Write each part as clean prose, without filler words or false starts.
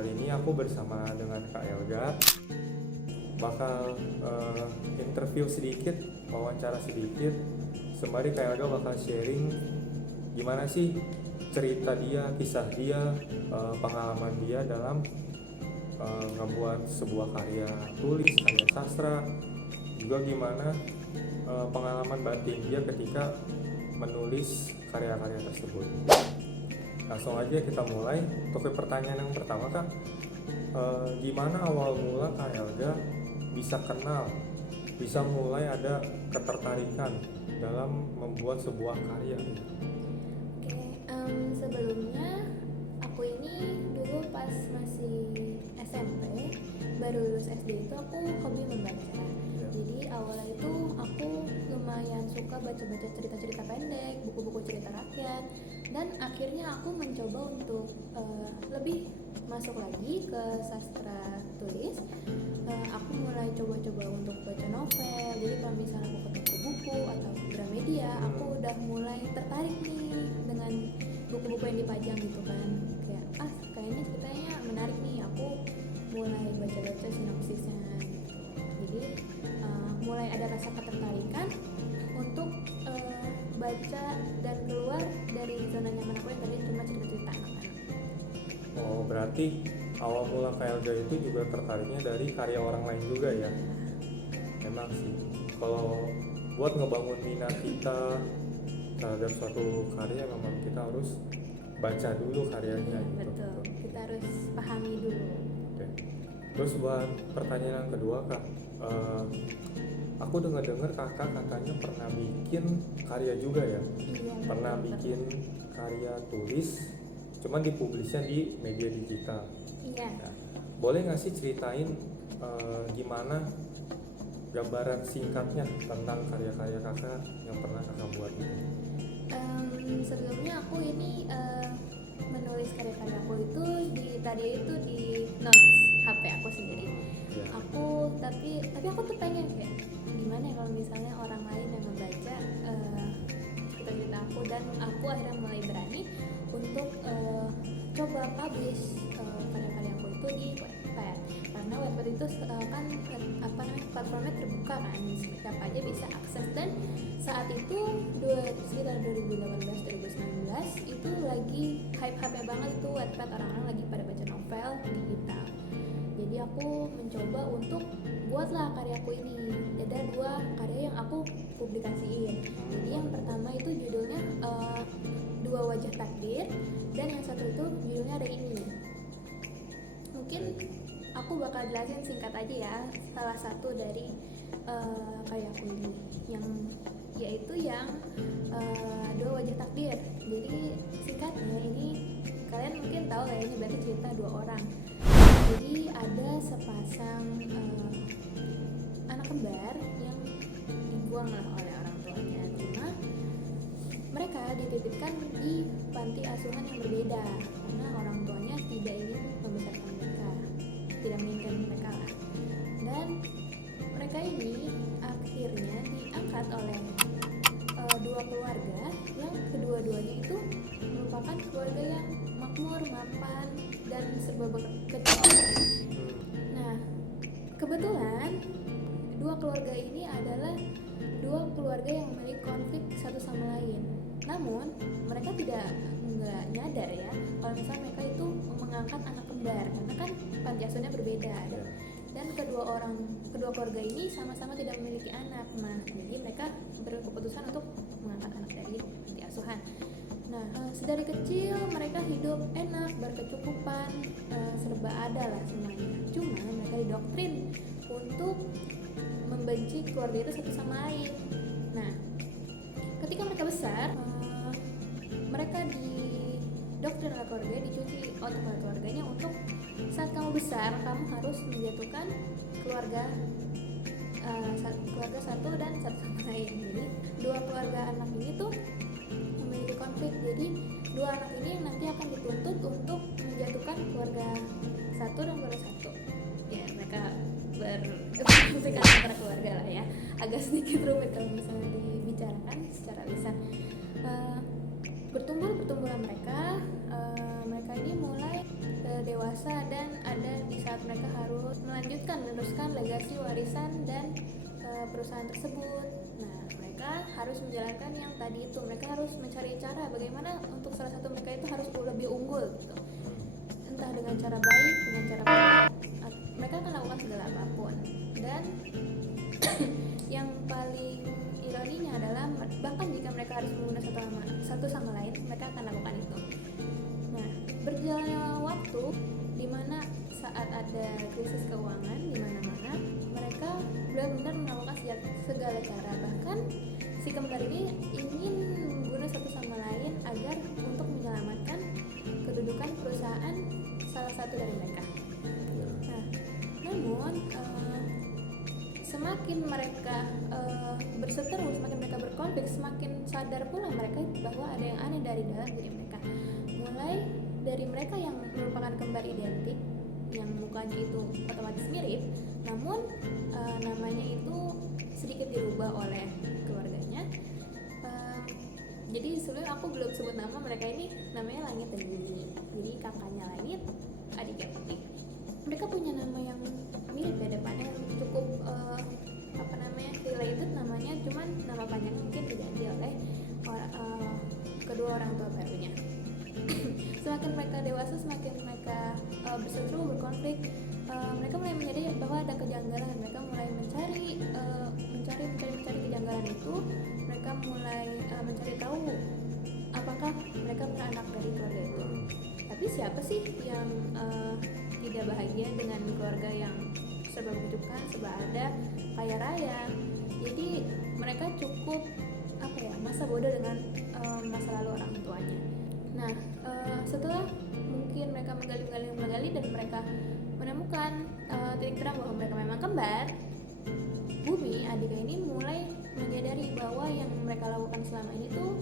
Kali ini aku bersama dengan Kak Elga bakal interview sedikit, wawancara sedikit, sembari Kak Elga bakal sharing gimana sih cerita dia, kisah dia, pengalaman dia dalam ngebuat sebuah karya tulis, karya sastra, juga gimana pengalaman batin dia ketika menulis karya-karya tersebut. Langsung aja kita mulai. Untuk pertanyaan yang pertama, Kak, gimana awal mula Kak Elga bisa kenal, bisa mulai ada ketertarikan dalam membuat sebuah karya? Sebelumnya aku ini dulu pas masih SMP, baru lulus SD itu aku hobi membaca. Jadi awalnya itu aku lumayan suka baca-baca cerita-cerita pendek, buku-buku cerita rakyat, dan akhirnya aku mencoba untuk lebih masuk lagi ke sastra tulis. Aku mulai coba-coba untuk baca novel. Jadi kalau misalnya aku ke toko buku atau Gramedia, aku udah mulai tertarik nih dengan buku-buku yang dipajang gitu kan. Kayak kayaknya ceritanya menarik nih. Aku mulai baca-baca sinopsisnya gitu. Jadi mulai ada rasa ketertarikan untuk baca dan keluar dari zona nyaman aku yang tadi cuma cerita-cerita anak-anak. Oh, berarti awal mula Kak Elga itu juga tertariknya dari karya orang lain juga ya? Memang sih, kalau buat ngebangun minat kita terhadap suatu karya, memang kita harus baca dulu karyanya gitu. Betul, kita harus pahami dulu. Oke. Terus buat pertanyaan yang kedua, Kak, aku dengar kakak katanya pernah bikin karya juga ya? Iya, Pernah betul. bikin karya tulis, cuman dipublisnya di media digital. Iya. Nah, boleh nggak sih ceritain gimana gambaran singkatnya tentang karya-karya kakak yang pernah kakak buat itu? Sebelumnya aku ini menulis karya-karya aku itu di notes HP aku sendiri. Ya. Tapi aku tuh pengen kayak gimana ya kalau misalnya orang lain yang membaca cerita-cerita aku, dan aku akhirnya mulai berani untuk coba publish karya-karya aku itu di Wattpad, karena Wattpad itu kan platformnya terbuka kan, siapa aja bisa akses. Dan saat itu sekitar 2018-2019 itu lagi hype-nya banget itu Wattpad, orang-orang lagi pada baca novel digital. Jadi aku mencoba untuk buatlah karyaku ini. Ada 2 karya yang aku publikasiin. Jadi yang pertama itu judulnya Dua Wajah Takdir, dan yang satu itu judulnya Ada Ini. Mungkin aku bakal jelasin singkat aja ya salah satu dari karyaku ini, yaitu yang Dua Wajah Takdir. Jadi singkatnya ini kalian mungkin tahu lah, ini berarti cerita 2 orang. Jadi ada sepasang anak kembar yang dibuang lah oleh orang tuanya. Cuma mereka dititipkan di panti asuhan yang berbeda karena orang tuanya tidak ingin membesarkan mereka, tidak menginginkan mereka lah. Dan mereka ini akhirnya diangkat oleh 2 keluarga yang kedua-duanya itu merupakan keluarga yang makmur, mapan, dan serba kecil. Nah, kebetulan 2 keluarga ini adalah 2 keluarga yang memiliki konflik satu sama lain. Namun mereka nggak nyadar ya kalau misalnya mereka itu mengangkat anak kembar, karena kan panti asuhannya berbeda. Dan kedua keluarga ini sama-sama tidak memiliki anak. Nah, jadi mereka berkeputusan untuk mengangkat anak dari panti asuhan. Nah, sedari kecil mereka hidup enak, berkecukupan, serba ada lah semuanya. Cuma mereka didoktrin untuk membenci keluarga itu satu sama lain. Nah, ketika mereka besar, mereka didoktrin oleh keluarga, dicuci otak oleh keluarganya untuk saat kamu besar, kamu harus menjatuhkan keluarga satu dan satu sama lain. Jadi 2 keluarga anak ini tuh memiliki konflik. Jadi 2 anak ini nanti akan dituntut untuk menjatuhkan keluarga satu dan keluarga satu. Ya, mereka berkonflik antara keluarga lah ya. Agak sedikit rumit kalau misalnya dibicarakan secara lisan. Bertumbuhlah mereka ini mulai dewasa dan meneruskan legasi warisan dan perusahaan tersebut. Nah, mereka harus menjalankan yang tadi itu. Mereka harus mencari cara bagaimana untuk salah satu mereka itu harus lebih unggul gitu. Entah dengan cara baik, dengan cara buruk, mereka akan lakukan segala apapun. Dan yang paling ironinya adalah bahkan jika mereka harus membunuh satu sama lain, mereka akan lakukan itu. Nah, berjalannya waktu di mana saat ada krisis keuangan di mana-mana, mereka benar-benar melakukan segala cara. Bahkan si kembar ini ingin membunuh satu sama lain agar untuk menyelamatkan kedudukan perusahaan salah satu dari mereka. Nah, namun semakin mereka berseteru, semakin mereka berkonflik, semakin sadar pula mereka bahwa ada yang aneh dari dalam diri mereka. Mulai dari mereka yang merupakan kembar identik, yang mukanya itu otomatis mirip, namun namanya itu sedikit dirubah oleh keluarganya. Jadi sebenarnya aku belum sebut nama mereka ini, namanya Langit dan Bumi. Jadi kakaknya Langit, adiknya Bumi. Mereka punya nama yang mirip ya, depannya cukup related namanya, cuman nama panjangnya mungkin diganti oleh kedua orang tua barunya. Semakin mereka dewasa, semakin mereka berseteru, berkonflik, mereka mulai menyadari bahwa ada kejanggalan. Mereka mulai mencari kejanggalan itu. Mereka mulai mencari tahu apakah mereka beranak dari keluarga itu. Tapi siapa sih yang tidak bahagia dengan keluarga yang serba kehidupan, serba ada, kaya raya? Jadi mereka cukup masa bodoh dengan masa lalu orang tuanya. Nah, setelah mungkin mereka menggali dan mereka menemukan titik terang bahwa mereka memang kembar, Bumi, adiknya ini mulai menyadari bahwa yang mereka lakukan selama ini tuh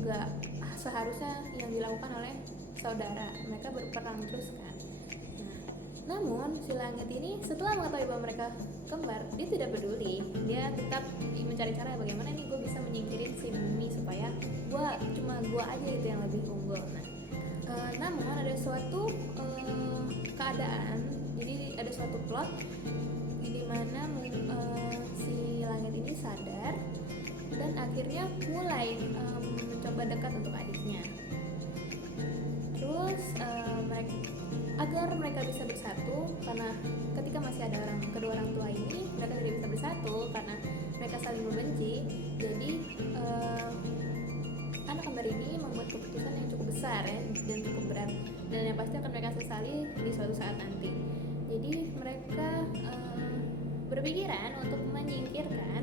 nggak seharusnya yang dilakukan oleh saudara. Mereka berperang terus kan. Nah, namun si Langit ini setelah mengetahui bahwa mereka kembar, dia tidak peduli. Dia tetap mencari cara bagaimana nih gue bisa menyingkirin si Bumi supaya gue aja itu yang lebih unggul. Namun ada suatu keadaan, jadi ada suatu plot di mana si Langit ini sadar dan akhirnya mulai mencoba dekat untuk adiknya. Terus agar mereka bisa bersatu, karena ketika masih ada kedua orang tua ini, mereka tidak bisa bersatu karena mereka saling membenci. Jadi anak kembar ini membuat keputusan yang cukup besar ya, dan cukup berat, dan yang pasti akan mereka sesali di suatu saat nanti. Jadi mereka berpikiran untuk menyingkirkan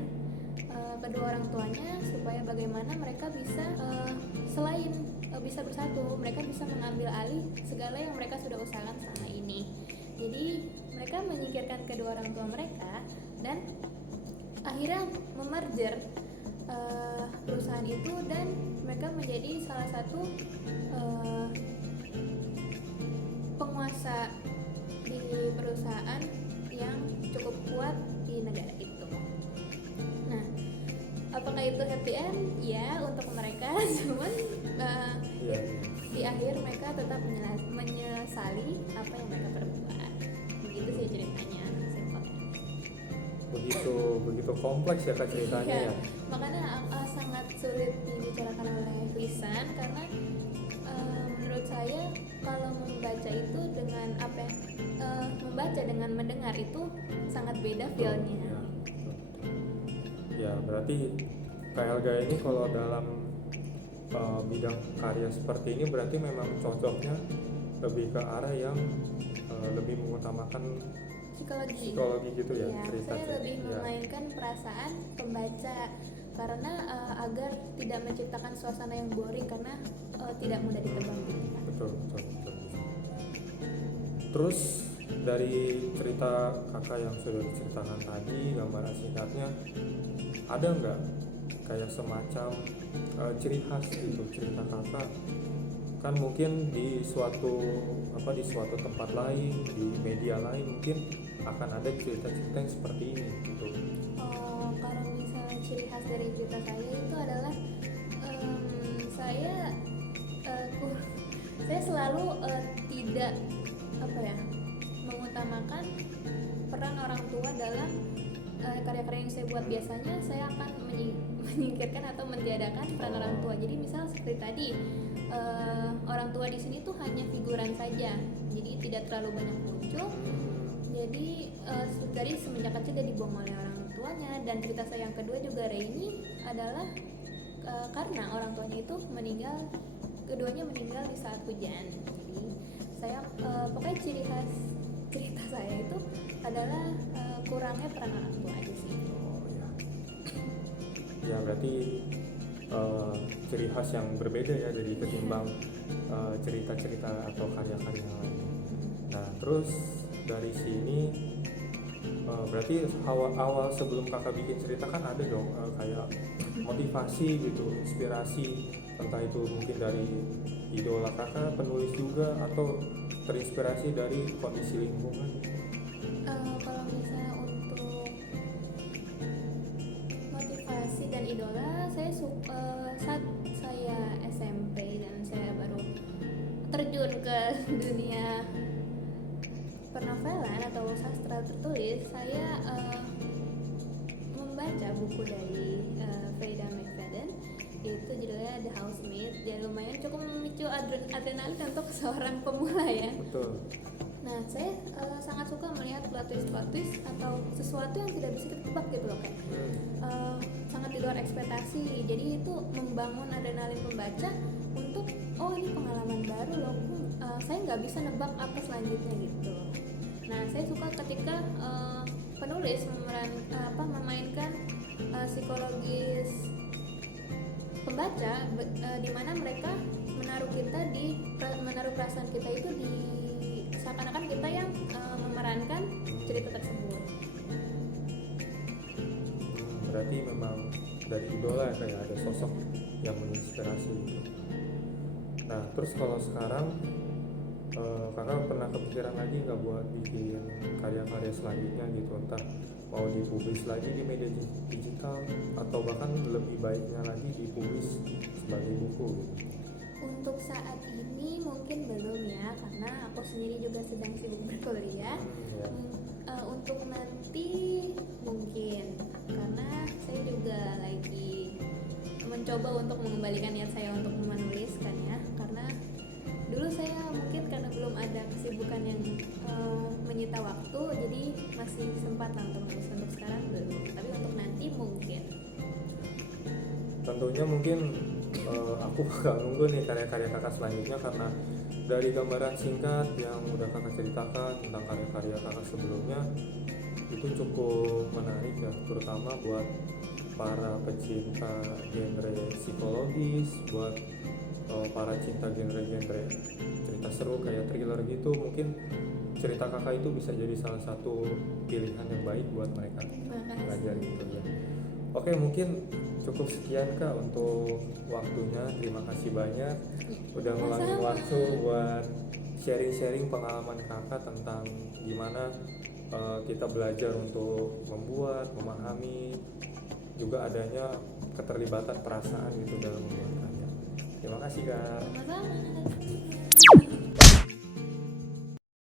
kedua orang tuanya supaya bagaimana mereka bisa selain bisa bersatu, mereka bisa mengambil alih segala yang mereka sudah usahakan selama ini. Jadi mereka menyingkirkan kedua orang tua mereka dan akhirnya memerger perusahaan itu, dan mereka menjadi salah satu penguasa di perusahaan yang cukup kuat di negara itu. Nah, apakah itu happy end? Ya, untuk mereka, cuman di akhir mereka tetap menyesali apa yang mereka perbuat. Begitu sih ceritanya, simpel. Begitu kompleks ya Kak ceritanya ya. Makanya sangat sulit dibicarakan oleh lisan, karena menurut saya kalau membaca itu dengan membaca dengan mendengar itu sangat beda feel-nya. Ya, berarti Kak Helga ini kalau dalam bidang karya seperti ini berarti memang cocoknya lebih ke arah yang lebih mengutamakan psikologi gitu ya, cerita. Saya lebih memainkan perasaan pembaca karena agar tidak menciptakan suasana yang boring, karena tidak mudah ditebak gitu. Betul. Terus dari cerita kakak yang sudah diceritakan tadi, gambaran singkatnya, ada nggak kayak semacam ciri khas gitu cerita kakak? Kan mungkin di suatu tempat lain, di media lain mungkin akan ada cerita-cerita yang seperti ini gitu. Kalau misalnya ciri khas dari cerita saya itu adalah saya selalu tidak mengutamakan peran orang tua dalam karya-karya yang saya buat. Biasanya saya akan menyingkirkan atau mentiadakan peran orang tua. Jadi misal seperti tadi, orang tua di sini tuh hanya figuran saja, jadi tidak terlalu banyak muncul. Jadi dari semenjak kecil dia dibuang oleh orang tuanya. Dan cerita saya yang kedua juga Reini adalah karena orang tuanya itu meninggal, keduanya meninggal di saat hujan. Jadi saya pokoknya ciri khas cerita saya itu adalah kurangnya peran orang tua aja sih. Oh ya. Ya berarti ciri khas yang berbeda ya dari ketimbang cerita-cerita atau karya-karya lain. Nah terus dari sini berarti awal sebelum kakak bikin cerita kan ada dong kayak motivasi gitu, inspirasi, entah itu mungkin dari idola kakak, penulis juga, atau terinspirasi dari kondisi lingkungan. Kalau misalnya untuk motivasi dan idola, saya saat saya SMP dan saya baru terjun ke dunia pernovelan atau sastra tertulis, saya membaca buku dari Freida McFadden, itu judulnya The Housemaid. Dia lumayan cukup memicu adrenalin untuk seorang pemula ya. Betul. Nah, saya sangat suka melihat plot twist atau sesuatu yang tidak bisa kita tebak gitu loh, kayak sangat di luar ekspektasi. Jadi itu membangun adrenalin pembaca untuk ini pengalaman baru loh. Saya nggak bisa nebak apa selanjutnya gitu. Nah, saya suka ketika penulis memainkan psikologis pembaca, di mana mereka menaruh perasaan kita itu di seakan-akan kita yang memerankan cerita tersebut. Berarti memang dari idola kayak ada sosok yang menginspirasi gitu. Nah terus kalau sekarang kakak pernah kepikiran lagi nggak buat bikin karya-karya selanjutnya gitu, entah mau dipublis lagi di media digital atau bahkan lebih baiknya lagi dipublis sebagai buku gitu? Untuk saat ini mungkin belum ya, karena aku sendiri juga sedang sibuk berkuliah. Ya. Untuk nanti mungkin, karena saya juga lagi mencoba untuk mengembalikan niat saya untuk menuliskan ya, karena dulu saya mungkin karena belum ada kesibukan yang menyita waktu, jadi masih sempat lah untuk menulis. Untuk sekarang belum, tapi untuk nanti mungkin. Tentunya mungkin aku bakal nunggu nih karya-karya kakak selanjutnya, karena dari gambaran singkat yang udah kakak ceritakan tentang karya-karya kakak sebelumnya itu cukup menarik ya, terutama buat para pecinta genre psikologis, buat para cinta genre-genre cerita seru kayak thriller gitu. Mungkin cerita kakak itu bisa jadi salah satu pilihan yang baik buat mereka belajar gitu ya. Oke, mungkin cukup sekian kak untuk waktunya. Terima kasih banyak udah meluangkan waktu buat sharing-sharing pengalaman kakak tentang gimana kita belajar untuk membuat, memahami, juga adanya keterlibatan perasaan gitu dalam membuat karya. Terima kasih kak. Sama-sama.